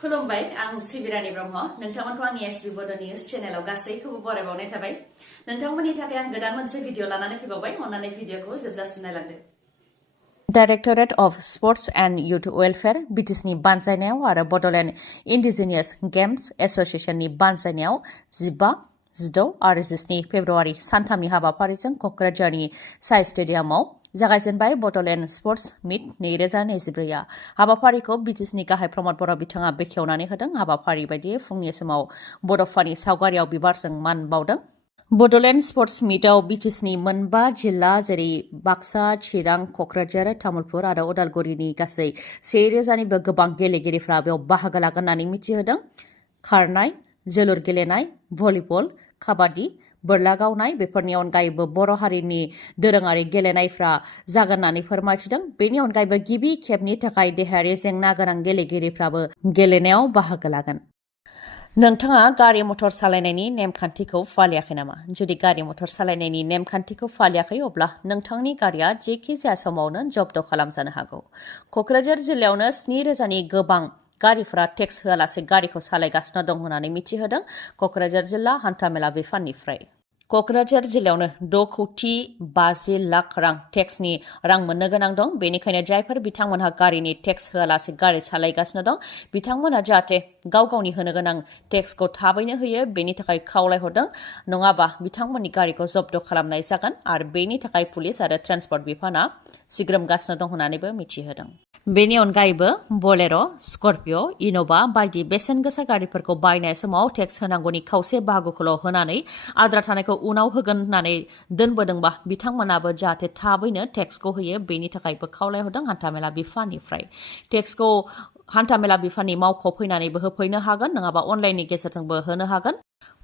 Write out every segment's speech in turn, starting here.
खुलुमबाय आं सिबिरानि ब्रह्म नोंथांमोनखौ आंनि एसबि बड' निउज चेनेलाव गासैखौबो बरायबावनाय थाबाय नोंथांमोननि थाखाय आं गोदान मोनसे भिडिअ लानानै फैबावबाय अन्नानै भिडिअखौ जोबजासिम नायलांदो Directorate of Sports and Youth Welfare BTSनि बानजायनायाव आरो बड'लेण्ड इन्डिजिनियास गेम्स एस'सिएशननि बानजायनायाव 15, 16 आरो 17 फेब्रुवारि सानथामनि हाबाफारिजों क'क्राझारनि साइ स्टेडियामाव जागायजेनबाय बड'लेण्ड स्पर्ट्स मिट 2024 हाबाफारिखौ बिटिसिनि गाहाय प्रमद बर' बिथाङा बेखेवनानै होदों हाबाफारि बायदियै फुंनि समाव बड'फानि सावगारियाव बिबारजों मान बावदों बड'लेण्ड स्पर्ट्स मिटआव बिटिसिनि मोनबा जिल्ला जेरै बाक्सा चिरां क'क्राझार तामुलपुर आरो उदालगुरिनि गासै 1000निबो गोबां गेलेगिरिफ्रा बेयाव बाहागो लागोन होननानै मिथिहोदों खारनाय जोलुर गेलेनाय भलिबल काबादि बोरला गावनाय बेफोरनि अनगायैबो बर' हारिनि दोरोङारि गेलेनायफ्रा जागोन होननानै फोरमायथिदों बेनि अनगायैबो गिबि खेबनि थाखाय देहायारि जेंना गोनां गेलेगिरिफ्राबो गेलेनायाव बाहागो लागोन नोंथाङा गारि मटर सालायनायनि नेमखान्थिखौ फालियाखै नामा जुदि गारि मटर सालायनायनि नेमखान्थिखौ फालियाखै अब्ला नोंथांनि गारिया जेखि जाया समावनो जब्द खालामजानो हागौ क'क्राझार जिल्लायावनो 7000नि गोबां गारिफोरा टेक्स होआलासे गारिखौ सालायगासिनो दं होननानै मिथिहोदों क'क्राझार जिल्ला हान्थामेला बिफाननिफ्राय क'क्राझार जिल्लायावनो 6,50,00,000 रां टेक्सनि रां मोननो गोनां दं बेनिखायनो जायफोर बिथांमोनहा गारिनि टेक्स होआलासे गारि सालायगासिनो दं बिथांमोनहा जाहाथे गाव गावनि होनो गोनां टेक्सखौ थाबैनो होयो बेनि थाखाय खावलायहरदों नङाबा बिथांमोननि गारिखौ जब्द खालामनाय जागोन आरो बेनि थाखाय पुलिस आरो ट्रान्सपर्ट बिफाना सिग्रोमगासिनो दं होननानैबो मिथिहोदों बेनि अनगायैबो बलेर' स्कर्पिय' इन'भा बायदि बेसेन गोसा गारिफोरखौ बायनाय समाव टेक्स होनांगौनि खावसे बाहागोखौल' होनानै आद्रा थानायखौ उनाव होगोन होननानै दोनबोदोंबा बिथांमोनाबो जाहाथे थाबैनो टेक्सखौ होयो बेनि थाखायबो खावलायहरदों हान्थामेला बिफाननिफ्राय टेक्सखौ हान्थामेला बिफाननि मावख'आव फैनानैबो होफैनो हागोन नङाबा अनलाइननि गेजेरजोंबो होनो हागोन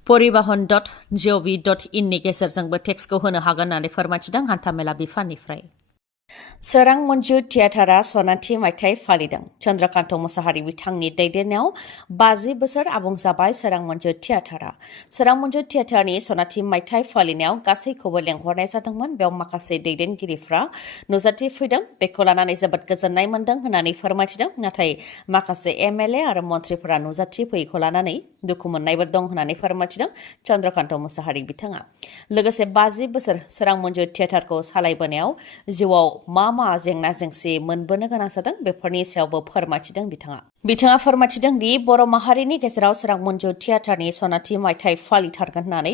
परिबहन.gov.in नि गेजेरजोंबो टेक्सखौ होनो हागोन होननानै फोरमायथिदों हान्थामेला बिफाननिफ्राय सोरां मन्जु थियेटारआ सनाथि मायथाइ फालिदों चन्द्रकान्त मोसाहारि बिथांनि दैदेननायाव 50 बोसोर आबुं जाबाय सोरां मन्जु थियेटारआ सोरां मन्जु थियेटारनि सनाथि मायथाइ फालिनायाव गासैखौबो लेंहरनाय जादोंमोन बेयाव माखासे दैदेनगिरिफ्रा नुजाथिफैदों बेखौ लानानै जोबोद गोजोननाय मोनदों होननानै फोरमायथिदों नाथाय माखासे एमएलए आरो मन्थ्रिफोरा नुजाथिफैयैखौ लानानै दुखु मोननायबो दं होननानै फोरमायथिदों चन्द्रकान्त मोसाहारि बिथाङा लोगोसे 50 बोसोर सोरां मन्जु थियेटारखौ सालायबोनायाव जिउआव मा जेंना जेंसि मोनबोनो गोनां जादों बेफोरनि सायावबो फोरमायथिदों बिथाङा फोरमायथिदों दि बर' माहारिनि गेजेराव सोरां मन्जु थियेटारनि सनाथि मायथाइ फालिथारगोन होननानै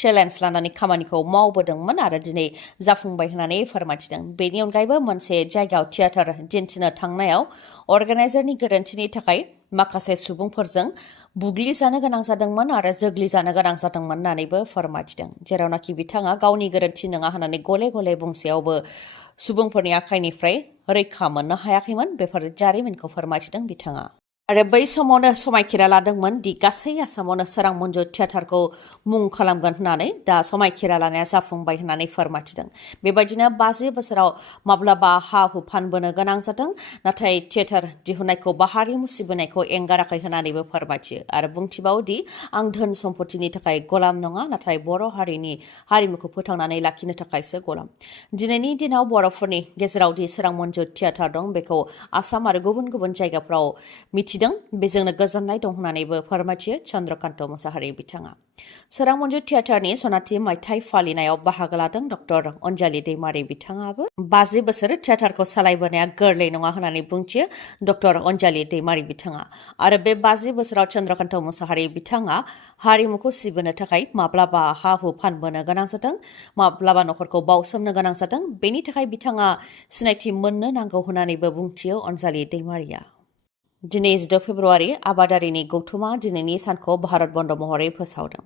चेलेन्ज लानानै खामानिखौ मावबोदोंमोन आरो दिनै जाफुंबाय होननानै फोरमायथिदों बेनि अनगायैबो मोनसे जायगायाव थियेटार दिन्थिनो थांनायाव अर्गानाइजारनि गोरोन्थिनि थाखाय माखासे सुबुंफोरजों बुग्लिजानो गोनां जादोंमोन आरो जोग्लिजानो गोनां जादोंमोन होननानैबो फोरमायथिदों जेरावनाखि बिथाङा गावनि गोरोन्थि नङा होननानै गले गले बुंसेयावबो सुबुंफोरनि आखाइनिफ्राय रैखा मोननो हायाखैमोन बेफोर जारिमिनखौ फोरमायथिदों बिथाङा आरो बै समावनो समायखिरा लादोंमोन दि गासै आसामावनो सोरां मन्जु थियेटारखौ मुं खालामगोन होननानै दा समायखिरा लानाया जाफुंबाय होननानै फोरमायथिदों बेबायदिनो 50 बोसोराव माब्लाबा हा हु फानबोनो गोनां जादों नाथाय थियेटार दिहुननायखौ बा हारिमु सिबिनायखौ एंगाराखै होननानैबो फोरमायथियो आरो बुंथिबावदि आं धोन सम्पतिनि थाखाय गलाम नङा नाथाय बर' हारिनि हारिमुखौ फोथांनानै लाखिनो थाखायसो गलाम दिनैनि दिनाव बर'फोरनि गेजेराव दि सोरां मन्जु थियेटार दं बेखौ आसाम आरो गुबुन गुबुन जायगाफ्राव मिथिदों बेजोंनो गोजोननाय दं होननानैबो फोरमायथियो चन्द्रकान्त मोसाहारि बिथाङा सोरां मन्जु थियेटारनि सनाथि मायथाइ फालिनायाव बाहागो लादों डक्टर अनजालि दैमारि बिथाङाबो 50 बोसोर थियेटारखौ सालायबोनाया गोरलै नङा होननानै बुंथियो डक्टर अनजालि दैमारि बिथाङा आरो बे 50 बोसोराव चन्द्रकान्त मोसाहारि बिथाङा हारिमुखौ सिबिनो थाखाय माब्लाबा हा हु फानबोनो गोनां जादों माब्लाबा न'खरखौ बावसोमनो गोनां जादों बेनि थाखाय बिथाङा सिनायथि मोननो नांगौ होननानैबो बुंथियो अनजालि दैमारिया दिनै 16 फेब्रुवारि आबादारिनि गौथुमा दिनैनि सानखौ भारत बन्द महरै फोसावदों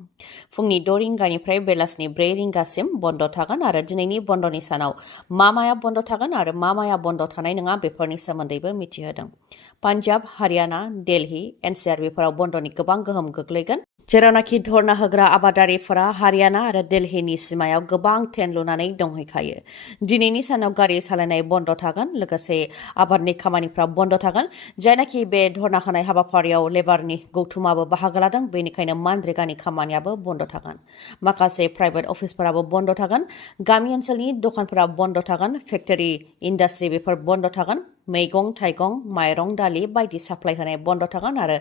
फुंनि 6 रिंगानिफ्राय बेलासिनि 4 रिंगासिम बन्द थागोन आरो दिनैनि बन्दनि सानाव माया बन्द थागोन आरो माया बन्द थानाय नङा बेफोरनि सोमोन्दैबो मिथिहोदों पान्जाब हारियाना दिल्ली एनसिआर बेफोराव बन्दनि गोबां गोहोम गोग्लैगोन जेरावनाखि धर्ना होग्रा आबादारिफोरा हारियाना आरो दिल्लीनि सिमायाव गोबां टेन्ट लुनानै दंहैखायो दिनैनि सानाव गारि सालायनाय बन्द थागोन लोगोसे आबादनि खामानिफ्रा बन्द थागोन जायनाखि बे धरना होनाय हाबाफारियाव लेबारनि गौथुमाबो बाहागो लादों बेनिखायनो मानरेगानि खामानियाबो बन्द थागोन माखासे प्राइभेट अफिसफोराबो बन्द थागोन गामि ओनसोलनि दखानफोरा बन्द थागोन फेक्टरि इन्डास्ट्रि बेफोर बन्द थागोन मैगं थाइगं माइरं दालि बायदि साप्लाय होनाय बन्द थागोन आरो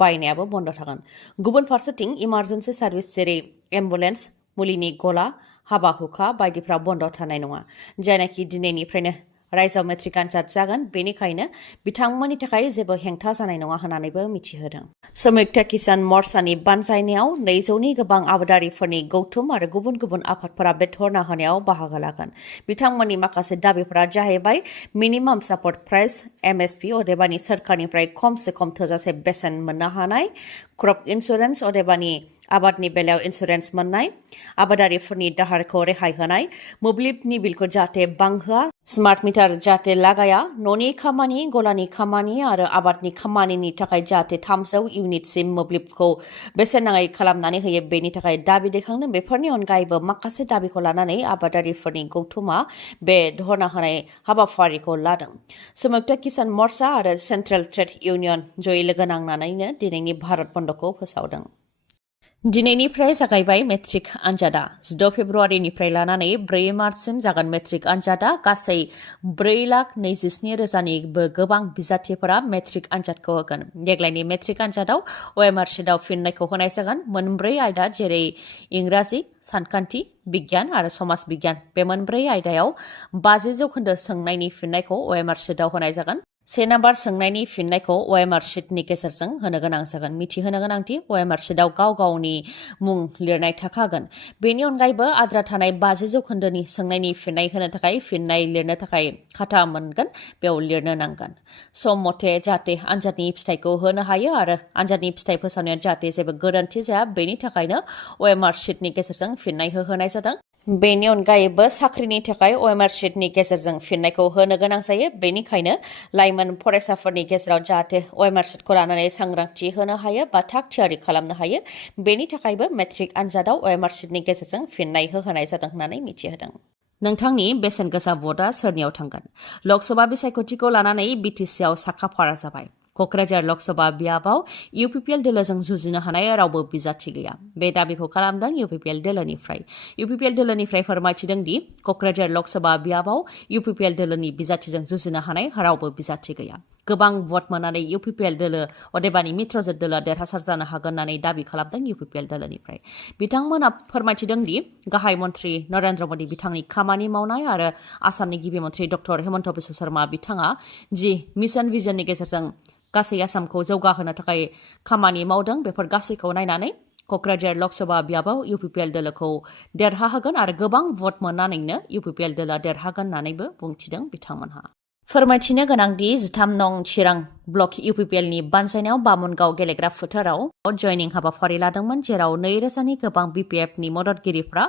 बायनायाबो बन्द थागोन गुबुन फारसेथिं इमार्जेन्सि सार्भिस जेरै एम्बुलेन्स मुलिनि गला हाबा हुखा बायदिफ्रा बन्द थानाय नङा जायनाखि दिनैनिफ्रायनो रायजोआव मेट्रिक आनजाद जागोन बेनिखायनो बिथांमोननि थाखाय जेबो हेंथा जानाय नङा होननानैबो मिथिहोदों संयुक्त किसान मर्चानि बानजायनायाव 200नि गोबां आबादारिफोरनि गौथुम आरो गुबुन गुबुन आफादफोरा बे धरना होनायाव बाहागो लागोन बिथांमोननि माखासे दाबिफोरा जाहैबाय मिनिमाम सापर्ट प्राइस एमएसपि अदेबानि सोरखारनिफ्राय खमसे खम थोजासे बेसेन मोननो हानाय क्रप इन्सुरेन्स अदेबानि आबादनि बेलायाव इन्सुरेन्स मोननाय आबादारिफोरनि दाहारखौ रेहाय होनाय मोब्लिबनि बिलखौ जाहाथे बांहोआ स्मार्ट मिटार जाहाथे लागाया न'नि खामानि गलानि खामानि आरो आबादनि खामानिनि थाखाय जाहाथे 300 इउनिटसिम मोब्लिबखौ बेसेन नाङै खालामनानै होयो बेनि थाखाय दाबि दैखांदों बेफोरनि अनगायैबो माखासे दाबिखौ लानानै आबादारिफोरनि गौथुमा बे धरना होनाय हाबाफारिखौ लादों संयुक्त किसान मर्चा आरो सेन्ट्रेल ट्रेड इउनियन जयै लोगो नांनानैनो दिनैनि भारत बन्दखौ फोसावदों दिनैनिफ्राय जागायबाय मेट्रिक आनजादा 16 फेब्रुवारिनिफ्राय लानानै 4 मार्चसिम जागोन मेट्रिक आनजादा गासै 4,27,000निबो गोबां बिजाथिफोरा मेट्रिक आनजादखौ होगोन देग्लायनि मेट्रिक आनजादाव OMR शीटआव फिननायखौ होनाय जागोन मोनब्रै आयदा जेरै इंराजि सानखान्थि बिगियान आरो समाज बिगियान बे मोनब्रै आयदायाव 50% सोंनायनि फिननायखौ OMR शीटआव होनाय जागोन 1 नाम्बार सोंनायनि फिननायखौ OMR शीटनि गेजेरजों होनो गोनां जागोन मिथिहोनो गोनांथि OMR शीटआव गाव गावनि मुं लिरनाय थाखागोन बेनि अनगायैबो आद्रा थानाय 50%नि सोंनायनि फिननाय होनो थाखाय फिननाय लिरनो थाखाय खाथा मोनगोन बेयाव लिरनो नांगोन सम मथे जाहाथे आनजादनि फिथाइखौ होनो हायो आरो आनजादनि फिथाइ फोसावनायाव जाहाथे जेबो गोरोन्थि जाया बेनि थाखायनो OMR शीटनि गेजेरजों फिननाय होनाय जादों बेनि अनगायैबो साख्रिनि थाखाय OMR शीटनि गेजेरजों फिननायखौ होनो गोनां जायो बेनिखायनो लाइमोन फरायसाफोरनि गेजेराव जाहाथे OMR शीटखौ लानानै सांग्रांथि होनो हायो बा थाग थियारि खालामनो हायो बेनि थाखायबो मेट्रिक आनजादाव OMR शीटनि गेजेरजों फिननाय होनाय जादों होननानै मिथिहोदों नोंथांनि बेसेन गोसा भटआ सोरनियाव थांगोन लोकसभा बिसायख'थिखौ लानानै बिटिसिआव साखाफारा जाबाय क'क्राझार लोकसभा बियाबाव UPPL दोलोजों जुजिनो हानाय रावबो बिजाथि गैया बे दाबिखौ खालामदों UPPL दोलोनिफ्राय फोरमायथिदों दि क'क्राझार लोकसभा बियाबाव UPPL दोलोनि बिजाथिजों जुजिनो हानाय रावबो बिजाथि गैया गोबां भट मोननानै UPPL दोलो अदेबानि मित्रजोट दोलोआ देरहासार जानो हागोन होननानै दाबि खालामदों UPPL दोलोनिफ्राय बिथांमोना फोरमायथिदों दि गाहाय मन्त्रि नरेन्द्र मोदी बिथांनि खामानि मावनाय आरो आसामनि गिबि मन्त्रि डक्टर हेमन्त बिश्व शर्मा बिथाङा जि मिशन भिजननि गेजेरजों गासै आसामखौ जौगाहोनो थाखाय खामानि मावदों बेफोर गासैखौ नायनानै क'क्राझार लोकसभा बियाबाव UPPL दोलोखौ देरहाहोगोन आरो गोबां भट मोननानैनो UPPL दोलोआ देरहागोन होननानैबो बुंथिदों बिथांमोनहा फोरमायथिनो गोनांदि 13 नं चिरां ब्लक UPPLनि बानजायनायाव बामुनगाव गेलेग्रा फोथाराव जयनिं हाबाफारि लादोंमोन जेराव 2,000नि गोबां BPFनि मददगिरिफ्रा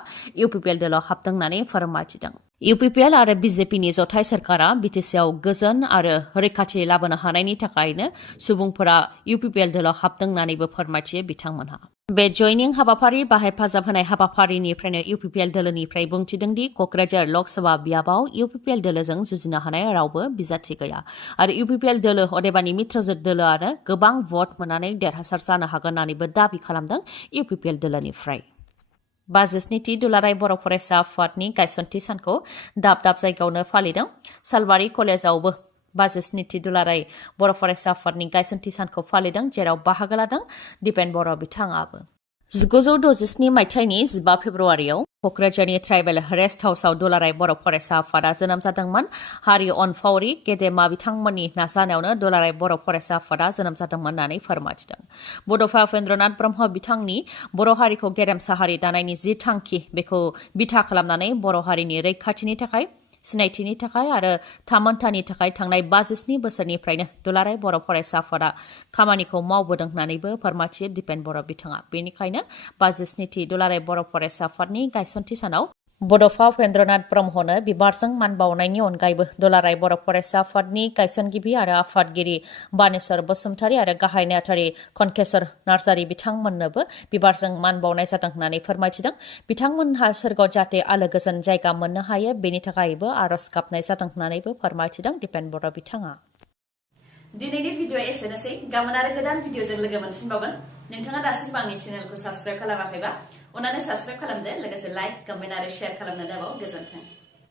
UPPL दोलोआव हाबदों होननानै फोरमायथिदों UPPL आरो BJPनि जथाय सोरखारा बिटिसिआव गोजोन आरो रैखाथि लाबोनो हानायनि थाखायनो सुबुंफोरा UPPL दोलोआव हाबदों होननानैबो फोरमायथियो बिथांमोनहा बे जयनिं हाबाफारि बा हेफाजाब होनाय हाबाफारिनिफ्रायनो UPPL दोलोनिफ्राय बुंथिदों दि क'क्राझार लोकसभा बियाबाव UPPL दोलोजों जुजिनो हानाय रावबो बिजाथि गैया आरो UPPL दोलो अदेबानि मित्रजोट दोलोआनो गोबां भट मोननानै देरहासार जानो हागोन होननानैबो दाबि खालामदों UPPL दोलोनिफ्राय 52थि दुलाराय बर' फरायसा आफादनि गायसनथि सानखौ दाब दाब जायगायावनो फालिदों सालबारि कलेजावबो 52थि दुलाराय बर' फरायसा आफादनि गायसनथि सानखौ फालिदों जेराव बाहागो लादों दिपेन बर' बिथाङाबो 1967 मायथाइनि 15 फेब्रुवारियाव क'क्राझारनि ट्राइबेल रेस्ट हाउसआव दुलाराय बर' फरायसा आफादा जोनोम जादोंमोन हारि अनफावरि गेदेमा बिथांमोननि नाजानायावनो दुलाराय बर' फरायसा आफादा जोनोम जादोंमोन होननानै फोरमायथिदों बड'फा उपेन्द्रनाथ ब्रह्म बिथांनि बर' हारिखौ गेरेमसा हारि दानायनि जि थांखि बेखौ बिथा खालामनानै बर' हारिनि रैखाथिनि थाखाय सिनायथिनि थाखाय आरो थामोनथानि थाखाय थांनाय 52 बोसोरनिफ्रायनो दुलाराय बर' फरायसा आफादा खामानिखौ मावबोदों होननानैबो फोरमायथियो दिपेन बर' बिथाङा बेनिखायनो 52थि दुलाराय बर' फरायसा आफादनि गायसनथि सानाव बड'फा उपेन्द्रनाथ ब्रह्मनो बिबारजों मान बावनायनि अनगायैबो दुलाराय बर' फरायसा आफादनि गायसनगिरि आरो आफादगिरि बानेश्वर बसुमतारी आरो गाहाय नेहाथारि खनकेश्वर नार्जारी बिथांमोननोबो बिबारजों मान बावनाय जादों होननानै फोरमायथिदों बिथांमोनहा सोरगोआव जाहाथे आलो गोजोन जायगा मोननो हायो बेनि थाखायबो आरज गाबनाय जादों होननानैबो फोरमायथिदों दिपेन बर' बिथाङा दिनैनि भिडिअ एसेनोसै गाबोन आरो गोदान भिडिअजों लोगो मोनफिनबावगोन नोंथाङा दासिमबो आंनि चेनेलखौ साबस्क्राइब खालामाखैबा अन्नानै साबस्क्राइब खालामदो लोगोसे लाइक कमेन्ट आरो शेयार खालामनो दाबाव गोजोन्थों